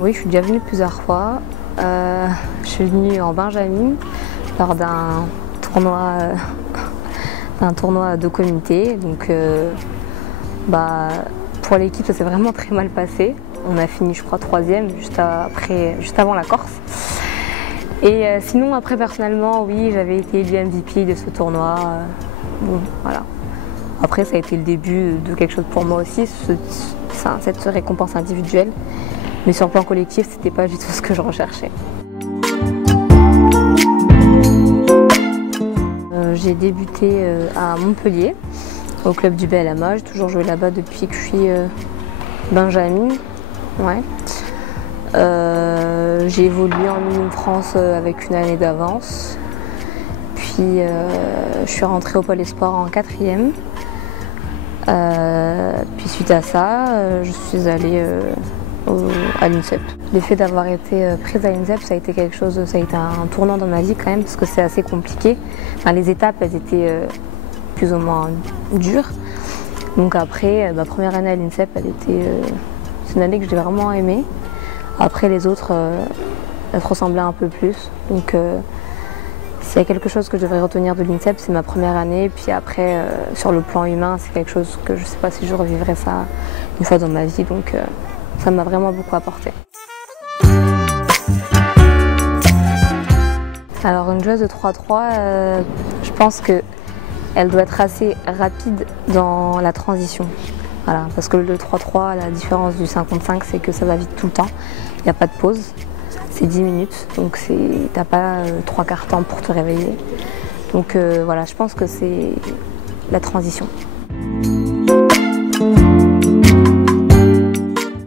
Oui, je suis déjà venue plusieurs fois. Je suis venue en Benjamin lors d'un tournoi de comité. Donc, pour l'équipe, ça s'est vraiment très mal passé. On a fini, je crois, 3e, juste avant la Corse. Et sinon, après, personnellement, oui, j'avais été élue MVP de ce tournoi. Bon, voilà. Après, ça a été le début de quelque chose pour moi aussi, cette récompense individuelle. Mais sur le plan collectif, c'était pas du tout ce que je recherchais. J'ai débuté à Montpellier, au club du BLMA. J'ai toujours joué là-bas depuis que je suis Benjamin. Ouais. J'ai évolué en Minime France avec une année d'avance. Puis je suis rentrée au Pôle Espoir en 4e. Puis suite à ça, je suis allée à l'INSEP. Le fait d'avoir été prise à l'INSEP, ça a été un tournant dans ma vie quand même, parce que c'est assez compliqué. Enfin, les étapes, elles étaient plus ou moins dures. Donc après, ma première année à l'INSEP, c'est une année que j'ai vraiment aimée. Après les autres, elles se ressemblaient un peu plus. Donc s'il y a quelque chose que je devrais retenir de l'INSEP, c'est ma première année. Puis après, sur le plan humain, c'est quelque chose que je ne sais pas si je revivrai ça une fois dans ma vie. Donc ça m'a vraiment beaucoup apporté. Alors une joueuse de 3-3, je pense qu'elle doit être assez rapide dans la transition. Voilà, parce que le 3-3, la différence du 5-5, c'est que ça va vite tout le temps. Il n'y a pas de pause, c'est 10 minutes, donc tu n'as pas 3/4 temps pour te réveiller. Donc voilà, je pense que c'est la transition.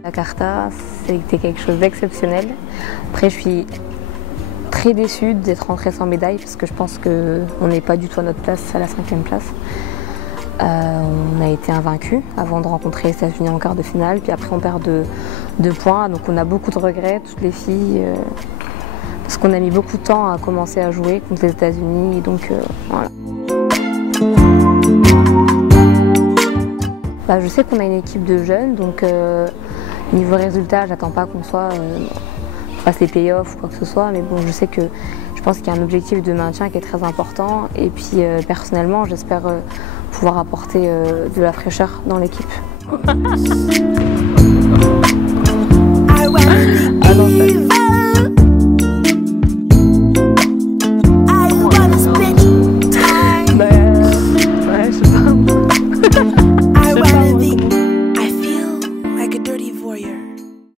La Carta, c'était quelque chose d'exceptionnel. Après, je suis très déçue d'être rentrée sans médaille parce que je pense qu'on n'est pas du tout à notre place, à la 5e place. On a été invaincus avant de rencontrer les États-Unis en quart de finale, puis après on perd 2 points, donc on a beaucoup de regrets, toutes les filles, parce qu'on a mis beaucoup de temps à commencer à jouer contre les États-Unis, donc voilà. Je sais qu'on a une équipe de jeunes, donc niveau résultat, j'attends pas qu'on fasse les payoffs ou quoi que ce soit, mais bon, je pense qu'il y a un objectif de maintien qui est très important, et puis personnellement, j'espère pouvoir apporter de la fraîcheur dans l'équipe.